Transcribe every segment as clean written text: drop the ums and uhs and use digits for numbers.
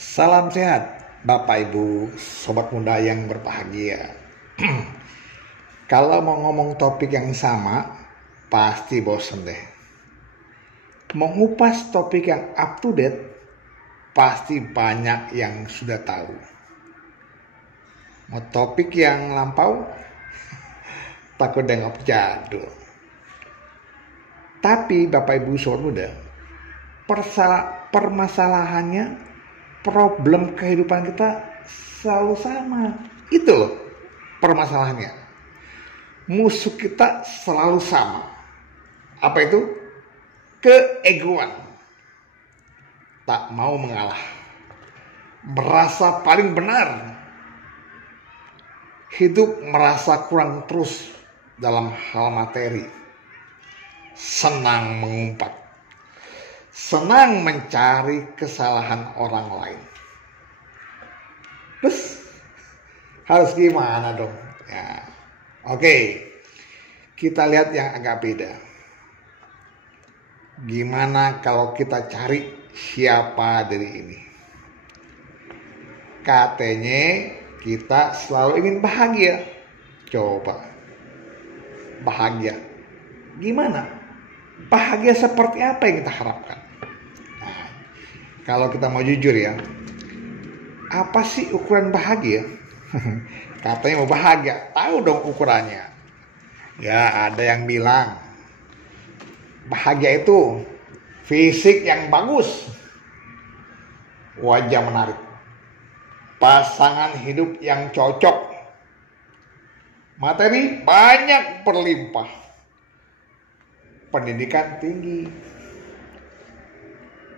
Salam sehat, Bapak Ibu, Sobat Muda yang berbahagia. Kalau mau ngomong topik yang sama, pasti bosen deh. Mengupas topik yang up to date, pasti banyak yang sudah tahu. Mau topik yang lampau, takut dianggap jadul. Tapi Bapak Ibu Sobat Muda, permasalahannya, problem kehidupan kita selalu sama. Itu loh permasalahannya. Musuh kita selalu sama. Apa itu? Keegoan. Tak mau mengalah. Merasa paling benar. Hidup merasa kurang terus dalam hal materi. Senang mengumpat. Senang mencari kesalahan orang lain. Terus harus gimana dong? Ya, oke, kita lihat yang agak beda. Gimana kalau kita cari siapa diri ini? Katanya kita selalu ingin bahagia. Coba bahagia gimana? Bahagia seperti apa yang kita harapkan? Nah, kalau kita mau jujur ya, apa sih ukuran bahagia? Katanya mau bahagia, tahu dong ukurannya. Ya, ada yang bilang bahagia itu fisik yang bagus, wajah menarik, pasangan hidup yang cocok, materi banyak berlimpah, pendidikan tinggi,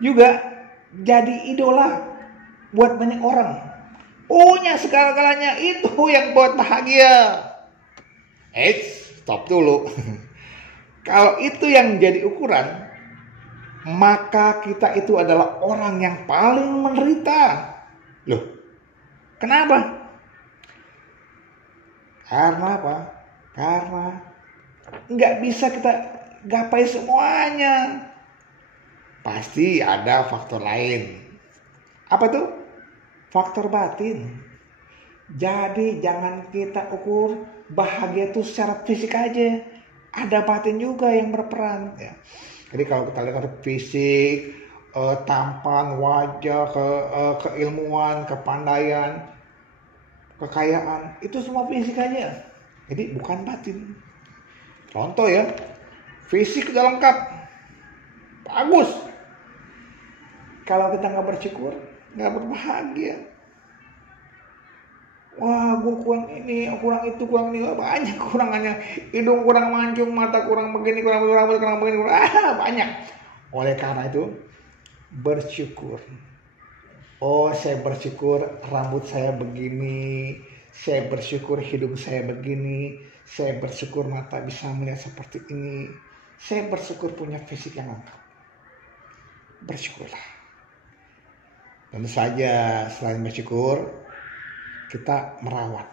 juga jadi idola buat banyak orang. Punya segala-galanya, itu yang buat bahagia. Stop dulu. Kalau itu yang jadi ukuran, maka kita itu adalah orang yang paling menderita. Loh, kenapa? Karena apa? Karena nggak bisa kita gapai semuanya. Pasti ada faktor lain. Apa tuh? Faktor batin. Jadi jangan kita ukur bahagia itu secara fisik aja. Ada batin juga yang berperan. Ya. Jadi kalau kita lihat fisik, tampan, wajah, keilmuan, kepandaian, kekayaan, itu semua fisik aja. Jadi bukan batin. Contoh ya, fisik udah lengkap, bagus. Kalau kita nggak bersyukur, nggak berbahagia. Wah, gue kurang ini, kurang itu, kurang ini, banyak kekurangannya. Hidung kurang mancung, mata kurang begini, kurang rambut, kurang begini, banyak. Oleh karena itu, bersyukur. Oh, saya bersyukur rambut saya begini, saya bersyukur hidup saya begini, saya bersyukur mata bisa melihat seperti ini, saya bersyukur punya fisik yang lengkap. Bersyukurlah. Tentu saja selain bersyukur, kita merawat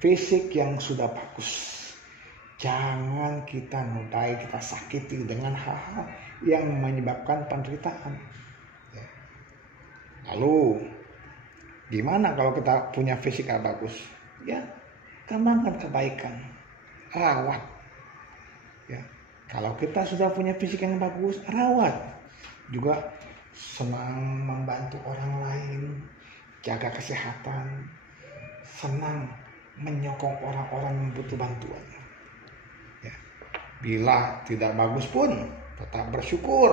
fisik yang sudah bagus. Jangan kita nodai, kita sakiti dengan hal-hal yang menyebabkan penderitaan. Lalu, gimana kalau kita punya fisik yang bagus? Ya, kembangkan kebaikan, rawat. Ya, kalau kita sudah punya fisik yang bagus, rawat. Juga senang membantu orang lain, jaga kesehatan, senang menyokong orang-orang yang butuh bantuan. Ya. Bila tidak bagus pun, tetap bersyukur.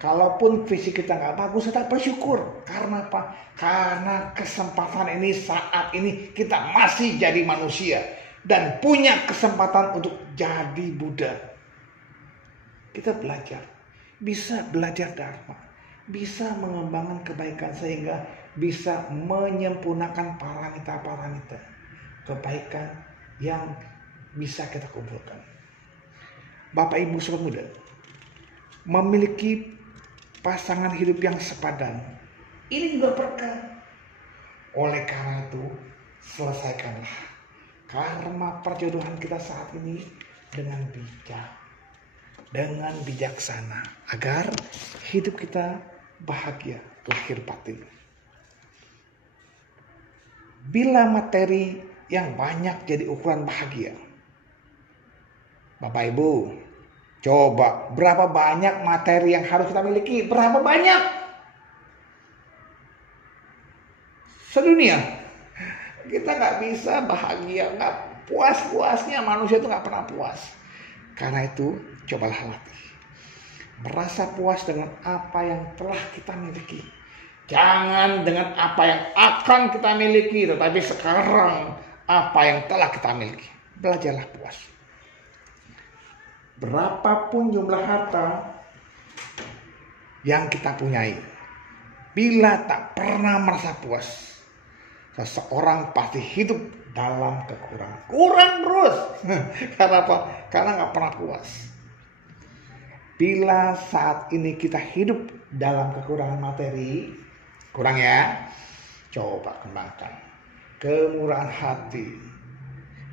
Kalaupun fisik kita nggak bagus, tetap bersyukur. Karena apa? Karena kesempatan ini, saat ini kita masih jadi manusia dan punya kesempatan untuk jadi Buddha. Kita belajar, bisa belajar Dharma, bisa mengembangkan kebaikan sehingga bisa menyempurnakan paramita-paramita kebaikan yang bisa kita kumpulkan. Bapak Ibu Sobat Muda, memiliki pasangan hidup yang sepadan, ini juga berkah. Oleh karena itu, selesaikanlah karma perjodohan kita saat ini dengan bijak, dengan bijaksana, agar hidup kita bahagia lahir batin. Bila materi yang banyak jadi ukuran bahagia, Bapak Ibu, coba berapa banyak materi yang harus kita miliki? Berapa banyak? Sedunia. Kita nggak bisa bahagia, nggak puas-puasnya, manusia itu nggak pernah puas. Karena itu, cobalah latih. Merasa puas dengan apa yang telah kita miliki. Jangan dengan apa yang akan kita miliki, tetapi sekarang apa yang telah kita miliki. Belajarlah puas. Berapapun jumlah harta yang kita punyai, bila tak pernah merasa puas, seseorang pasti hidup dalam kekurangan. Kurang terus. Karena apa? Karena nggak pernah puas. Bila saat ini kita hidup dalam kekurangan materi, kurang ya, coba kembangkan kemurahan hati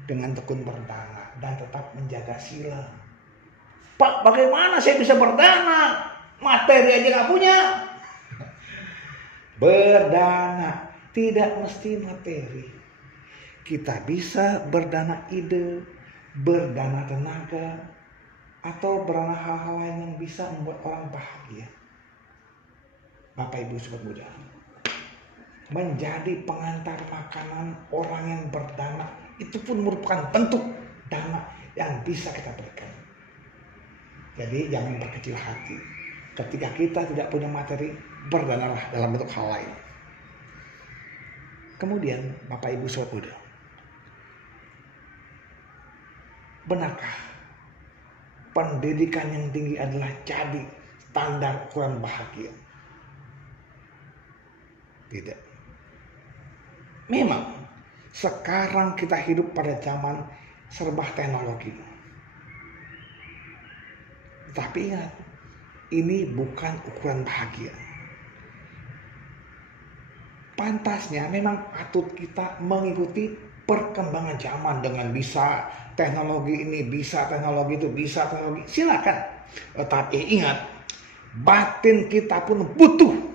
dengan tekun berdana dan tetap menjaga sila. Pak, bagaimana saya bisa berdana? Materi aja nggak punya. Berdana tidak mesti materi. Kita bisa berdana ide, berdana tenaga, atau berdana hal-hal lain yang bisa membuat orang bahagia. Bapak Ibu Sobat Muda, menjadi pengantar makanan orang yang berdana itu pun merupakan bentuk dana yang bisa kita berikan. Jadi jangan berkecil hati. Ketika kita tidak punya materi, berdanalah dalam bentuk hal lain. Kemudian Bapak Ibu Sobat Muda, benarkah pendidikan yang tinggi adalah jadi standar ukuran bahagia? Tidak. Memang sekarang kita hidup pada zaman serba teknologi. Tapi ingat, ini bukan ukuran bahagia. Pantasnya memang patut kita mengikuti perkembangan zaman dengan bisa teknologi ini, bisa teknologi itu, bisa teknologi. Silakan. Tetapi ingat, batin kita pun butuh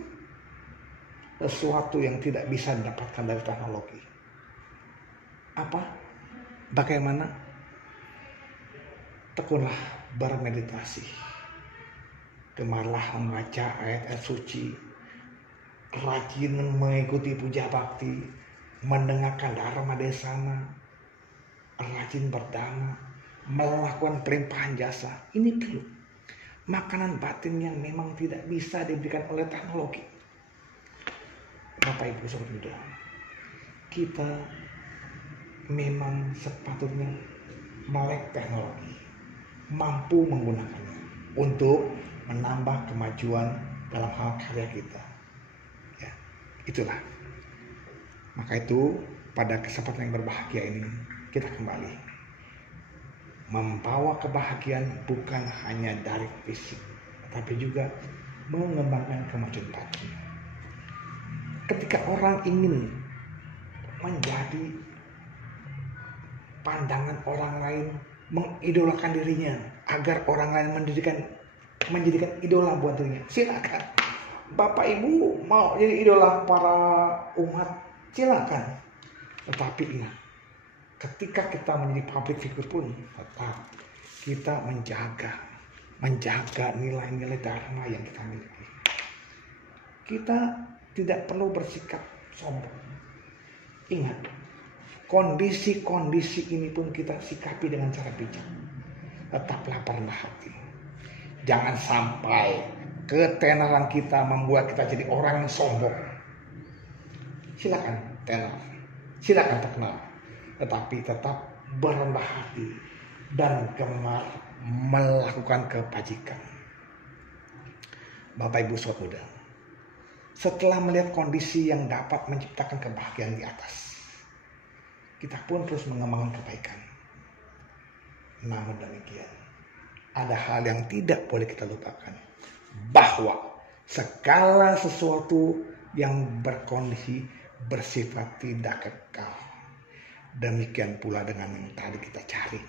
sesuatu yang tidak bisa didapatkan dari teknologi. Apa? Bagaimana? Tekunlah bermeditasi. Gemarlah membaca ayat-ayat suci. Rajin mengikuti puja bakti. Mendengarkan dharma desana. Rajin berdana. Melakukan pelimpahan jasa. Ini perlu. Makanan batin yang memang tidak bisa diberikan oleh teknologi. Bapak Ibu Sobat Muda, kita memang sepatutnya melek teknologi, mampu menggunakannya untuk menambah kemajuan dalam hal karya kita. Ya, itulah. Maka itu pada kesempatan yang berbahagia ini kita kembali membawa kebahagiaan bukan hanya dari fisik, tapi juga mengembangkan kemajuan batin. Ketika orang ingin menjadi pandangan orang lain, mengidolakan dirinya agar orang lain menjadikan idola buat dirinya, silakan. Bapak Ibu mau jadi idola para umat, silakan. Tetapi ingat, ketika kita menjadi public figure pun tetap kita menjaga nilai-nilai dharma yang kita miliki. Kita tidak perlu bersikap sombong. Ingat, kondisi-kondisi ini pun kita sikapi dengan cara bijak. Tetaplah rendah hati. Jangan sampai ketenaran kita membuat kita jadi orang yang sombong. Silakan tenar, silakan terkenal, tetapi tetap berendah hati dan gemar melakukan kebajikan. Bapak Ibu Sobat Muda, setelah melihat kondisi yang dapat menciptakan kebahagiaan di atas, kita pun terus mengembangkan kebaikan. Namun demikian, ada hal yang tidak boleh kita lupakan, bahwa segala sesuatu yang berkondisi bersifat tidak kekal. Demikian pula dengan yang tadi kita cari.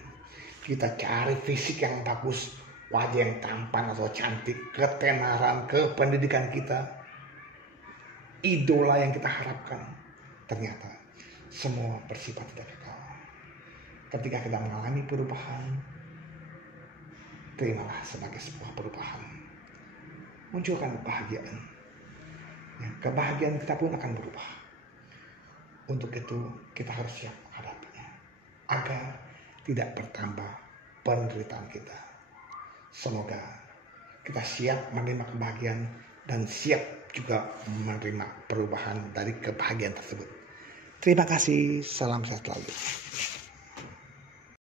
Kita cari fisik yang bagus, wajah yang tampan atau cantik, ketenaran, kependidikan kita, idola yang kita harapkan, ternyata semua bersifat tidak kekal. Ketika kita mengalami perubahan, terimalah sebagai sebuah perubahan. Munculkan kebahagiaan. Ya, kebahagiaan kita pun akan berubah. Untuk itu kita harus siap menghadapinya, agar tidak bertambah penderitaan kita. Semoga kita siap menerima kebahagiaan dan siap juga menerima perubahan dari kebahagiaan tersebut. Terima kasih, salam sehat selalu.